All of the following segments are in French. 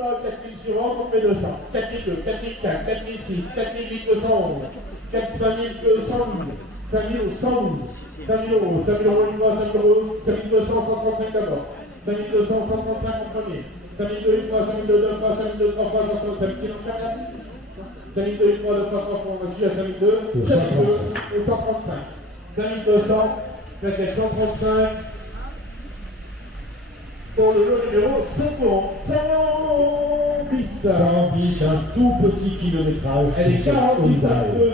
dans le 4000 suivant, on met 200. 4002, 4004, 4006, 4811, 5212, 5112, 5000 euros, 5000 euros une fois, 5000 euros, 5200, 135 d'abord. 5200, 135 en premier. 5002 une fois, 5002 deux fois, 5002 trois fois, 5006 en chacun. 5002 une fois, deux fois, trois fois, on va à 5002, 5002 et 135. 5200, peut-être 135. Pour le lot numéro 110. 110, un tout petit kilométrage. Elle est garantie à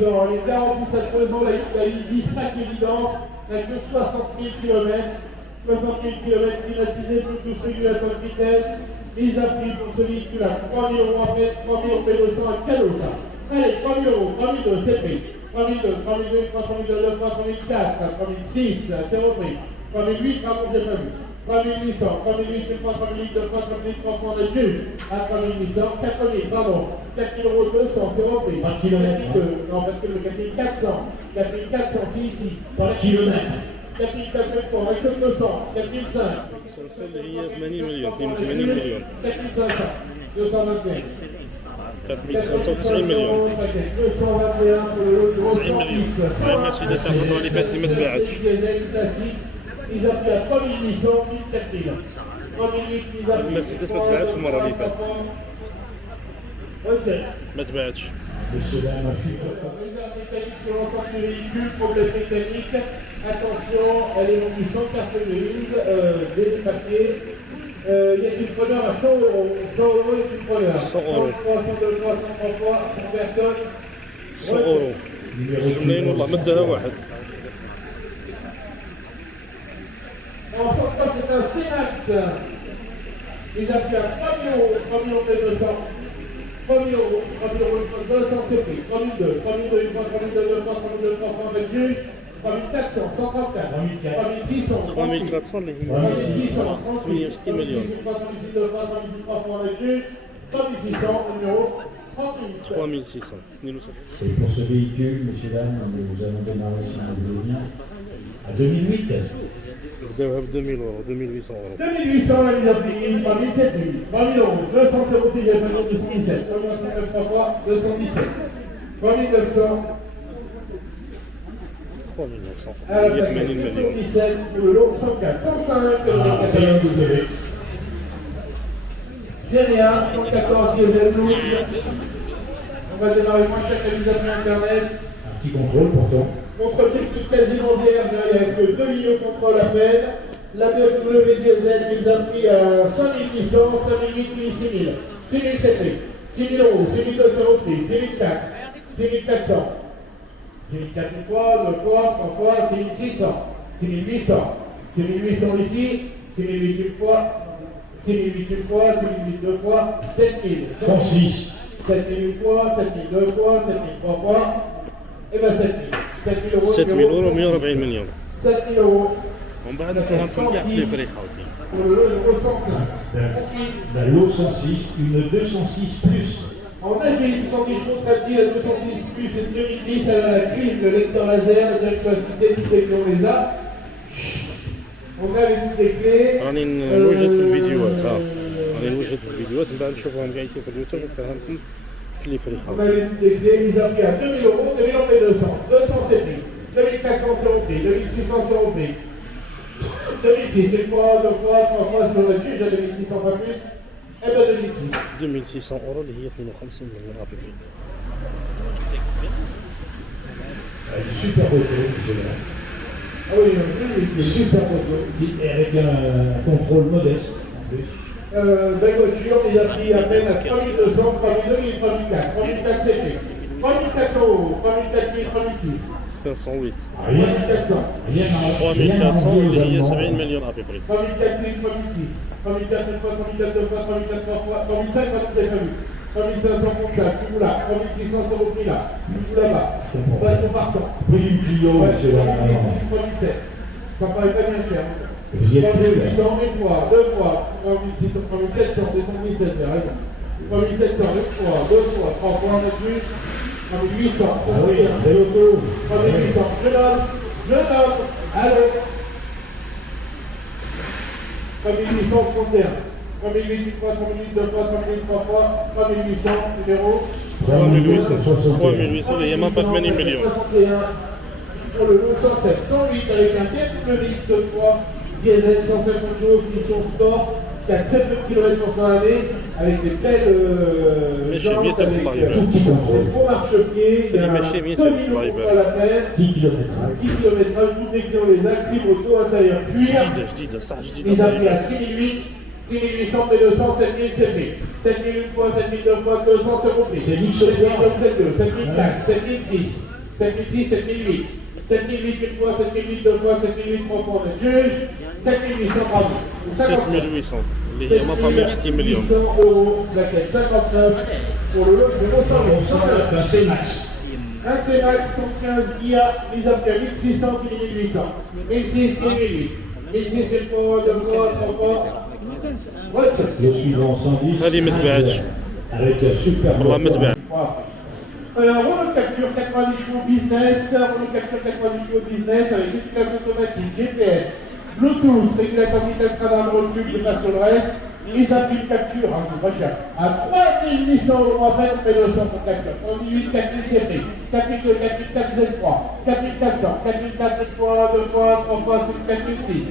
2 ans. Elle est garantie à 2 ans. La Ibis, pas d'évidence. Elle n'a que 60 000 km. 60 000 km climatisés, Bluetooth régulateur de vitesse. Mise à prix pour ce véhicule-là. 3 000 euros en fait, 3 000 euros 200 à cadeau ça. Allez, 3 000 euros, 3 002, c'est pris. 3 002, 3 002, une fois 3 002, deux fois 3 004, 3 006, c'est repris. 3 008, pardon, j'ai pas vu. 3800, 3008, une fois 3008, deux fois 3008, trois fois on est juge. À 3800, 4000, pardon. 4000 euros 200, c'est repris. Par kilomètre. Non, parce que le 4400. 4400, c'est ici. Par kilomètre. 4400 fois, avec 200. 4005. 80 مليون 82 مليون 4500. 221. 4590 مليون 221 pour le lot 90 مليون. هاي مرسيدس تاع الفترة اللي فاتت اللي ما تباعتش. Ils appuient à 3800, 4000. 3008, ils appuient. المرسيدس ما تباعتش المرة اللي فاتت. Ok. ما تباعتش. Messieurs, dames, merci. Réserve mécanique sur l'ensemble du véhicule, problème mécanique. Attention, elle est vendue sans carte grise, des papiers. Y a-t-il preneur à 100 euros 100 euros, y a-t-il preneur 100 euros. 100 fois, 102 fois, 103 fois, 100 personnes. 100 اورو. جملين والله مدها واحد. En son cas, c'est un C-Max. Ils appuient à 3 000 euros, 3 000 euros 200. 3 000 euros, 3 000 euros une fois 200, c'est pris. 3002, 3002 une fois, 3002 deux fois, 3002 trois fois, on va juge. 3400, 134, 3600, 3400 اللي هي 3600, 68 مليون. 3600 fois, 3600 deux fois, 3600 trois fois, on va juge. 3600, numéro 38. 3600 Et pour ce véhicule, messieurs, dames, nous allons démarrer, si vous voulez bien, à 2008. بداوها ب 2000 اورو 2800 اورو. 2800, la mise à prix, 3007 000, 3000 euros, 200 c'est repris, il y a maintenant 217, 339 trois fois, 217, 3900, 3900 à la 80 plaquette, مليون. 217, pour le lot 104, 105, le lot 14, BMW. série A, 114 diesel lourd. On va démarrer moins cher que la mise à prix internet. Un petit contrôle pourtant. Contre technique quasiment vierge, il n'y a que 2 lignes de contrôle à peine. La BMW diesel mise à prix à 5800, 5008 puis 6000. 6000 c'est pris. 6000 euros, 6200 euros prix, 6004, 6400. 6004 une fois, 2 fois, 3 fois, 6600, 6800. 6800 ici, 6008 une fois, 6008 une fois, 6008 deux fois, 7000. 106. 7000 une fois, 7000 deux fois, 7000 trois fois, et bien 7000. 7000 euros. 6000 اورو 140 مليون. 7000 euros. ومن بعد نكون نرجع في فريق عاوتاني. Pour le lot numéro 105. Ensuite, La Lo 106, une 206 plus. en HDI 70 chevaux traduit la 206 plus, c'est 2010, elle a la grille, le lecteur laser, la direction assistée, toutes les clés on les a. On a les toutes les clés. راني نوجد في الفيديوهات ها. راني نوجد في الفيديوهات من بعد نشوفهم قاعدين في اليوتيوب ونفهمكم في لي فريق On a عاوتاني. les toutes les clés, mise à prix à 2000 euros, 2000 on met 200. 200 c'est pris. 2400 c'est au prix, 2600 c'est au prix. 2006, une fois, deux fois, trois fois, c'est le juge à 2600 pas plus. Et bien 2006. 2600 اورو اللي هي 52 مليون ابري. Une super auto, messieurs, dames. Ah oui, Une super auto, et avec un contrôle modeste en plus. belle voiture, mise à prix à peine à 3200, 3002, 3004, 3004 c'est pris. 3400 euros, 3004, 3006. 508 Rien, 3400. rien à 3400 envier aux اللي هي Allemands. 70 مليون ابري. 3004, 3006. 3004 une fois, 3004 deux fois, 3004 trois fois, 3005 pas tout est prévu. 3500 pour ça, tout là. 3600 c'est au prix là. Tout là-bas. On va être par 100. Prix du Clio, Ouais, messieurs, dames. 3600, 3700. Ça paraît pas bien cher. Vous y êtes prêts, là? 3600 une fois, deux fois, 3600, 3700, descend 1700, t'as raison. 3700 une fois, deux fois, trois fois, on est juste. 3800, Ah oui, belle auto. 3800, je nomme, allô. 3861, 3008 une fois, 3008 deux fois, 3008 trois fois, 3800 numéro. 3800, il n'y a même pas de menu million. 61 pour le lot 107, 108 avec un TWX poids, diesel 150 jours, finition sport, qui a très peu de kilomètres pour son année, avec des belles jambes, avec des gros marchepieds, il y a un Tomino pour pas la peine, 10 km. 10 km, toutes les clés on les a, clim auto intérieur cuir, ils appuient à 6008, 6800, 200, 7000, 7000. 7000 une fois, 7000 deux fois, 200, c'est compris. 7000 7002, 7004, 7006, 7006, 7008. 7008 une fois, 7008 deux fois, 7008 trois fois, on est juge. 7800 par vous. 7800. Il n'y a même pas 10 millions. 800 euros, plaquette 59 pour le lot numéro 109. Un C-Max. Un C-Max 115 IA, mis à prix 1600, 1800. 1600, 1800. 1600 une fois, deux fois, trois fois. Le suivant 110. هذه متباعش. Avec un super والله متباع. Renault Capture 90 chevaux business, Renault Capture 90 chevaux business avec efficace automatique, GPS, Bluetooth, régulateur vitesse radar recul, je passe sur le reste, les applis de capture, c'est pas cher, à 3800 euros à peine, on fait 200 pour capture, 3800, 4000 c'est pris, 4002, 4004 Z3, 4400, 4004 une fois, deux fois, trois fois, c'est 4006,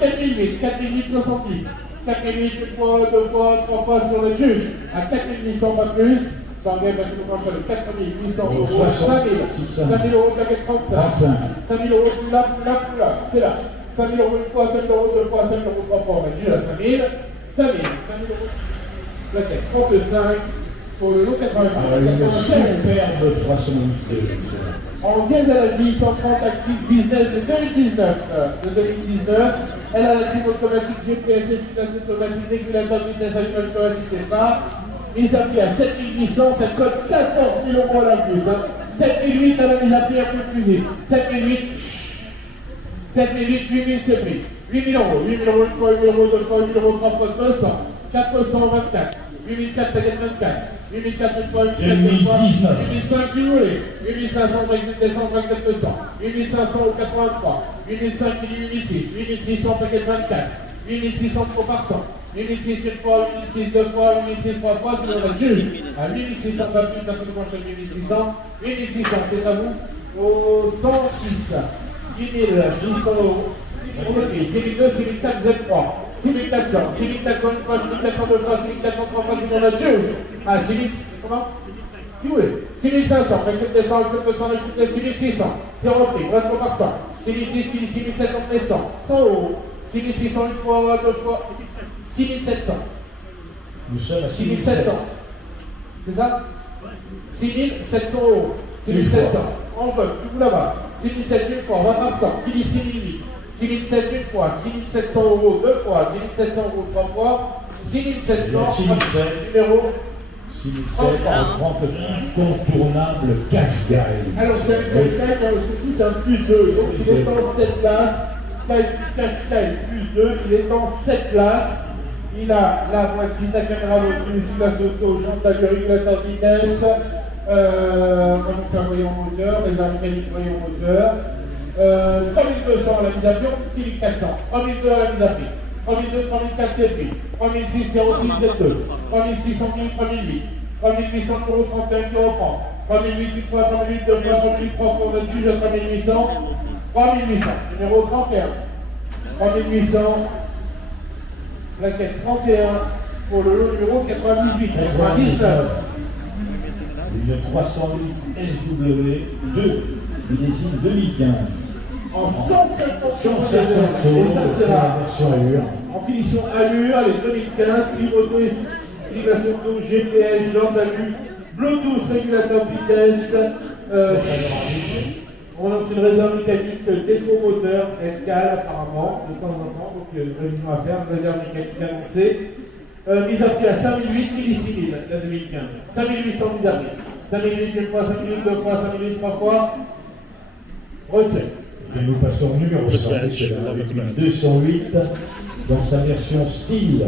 4008, 4008, 70, 4008 une fois, deux fois, trois fois sur le juge, à 4800 pas plus, ça engage à ce moment de 4800 euros, 5000 euros de plaquette 35, 5000 euros de là, c'est là, 5000 euros une fois, 5000 euros deux fois, 5000 euros trois fois, on a déjà 5000 euros de plaquette 35 pour le lot 80. Superbe 300 minutes. En diesel à la 830 active business de 2019. Elle a la clim automatique GPS, efficace automatique, régulateur de vitesse avec automatique des phares. Mise à prix à 7800, ça coûte 14 000 euros à la plus. 7008 à la mise à prix à coup de fusil. 7008, 8000, c'est pris. 8000 euros, 8000 euros une fois, 8000 euros deux fois, 8000 euros trois fois, 200. 424. 8004, paquet 24. 8004 une fois, 8005 si vous voulez. 8500, j'accepte 200, j'accepte 200. 8500 au 83. 8005, 8006. 8600, paquet 24. 8600 fois par 100. 8600 une fois, 8600 deux fois, 8600 trois fois, c'est le juge. À 8600, pas plus, personne ne mange à 8600. 8600, c'est à vous. Au 106. 10 600 euros. C'est 1002, c'est 1004, Z3. 6400, 6400 une fois, 6400 deux fois, 6400 trois fois, c'est dans la juge. Ah, 6000, comment? Si vous voulez. 6500, accepte 200, accepte 200, accepte 6600. C'est repris, 23 par 100. 6600, 6700, 100. 100 euros. 6600 une fois, deux fois. 6700. Nous sommes à 6700. C'est ça? 6700 euros. 6700. En jeu, tout là-bas. 6700 une fois, 20 par 100. 6008. 6007 une fois, 6700 euros deux fois, 6700 euros trois fois, 6700 numéro 6007, un grand incontournable cache-gaille. Alors c'est un cache-gaille, c'est un plus 2, donc il est en 7 places, cache-gaille plus 2, il est en 7 places, il a la voiture, la caméra recul, la auto, jante à régulateur de vitesse, comment faire voyant moteur, les armes mécaniques voyant moteur, 3200 à la mise à prix, 1400, 3002 à la mise à prix, 3002, 3004 c'est prix, 3006 c'est repris, vous êtes 2, 3600 3008, 3800 euros 31 qui reprend, 3008 une fois, 3008 deux fois, 3008 trois fois, on juge à 3800, 3800, numéro 31, 3800, plaquette 31 pour le lot numéro 98, 99. Une 308 SW 2, millésime 2015. En 150 euros, et ça c'est la version allure. en finition allure, avec 2015, climato, estivation d'eau, GPS, jante à vue, Bluetooth, régulateur de vitesse, on lance une réserve mécanique, défaut moteur, cale apparemment, de temps en temps, donc révision à faire, une réserve mécanique annoncée. Mise à prix à 5008, 106000, la 2015. 5800 mise à prix. 5008 une fois, 5008 deux fois, 5008 trois fois. Retrait. Et nous passons au numéro 5, 208, dans sa version style.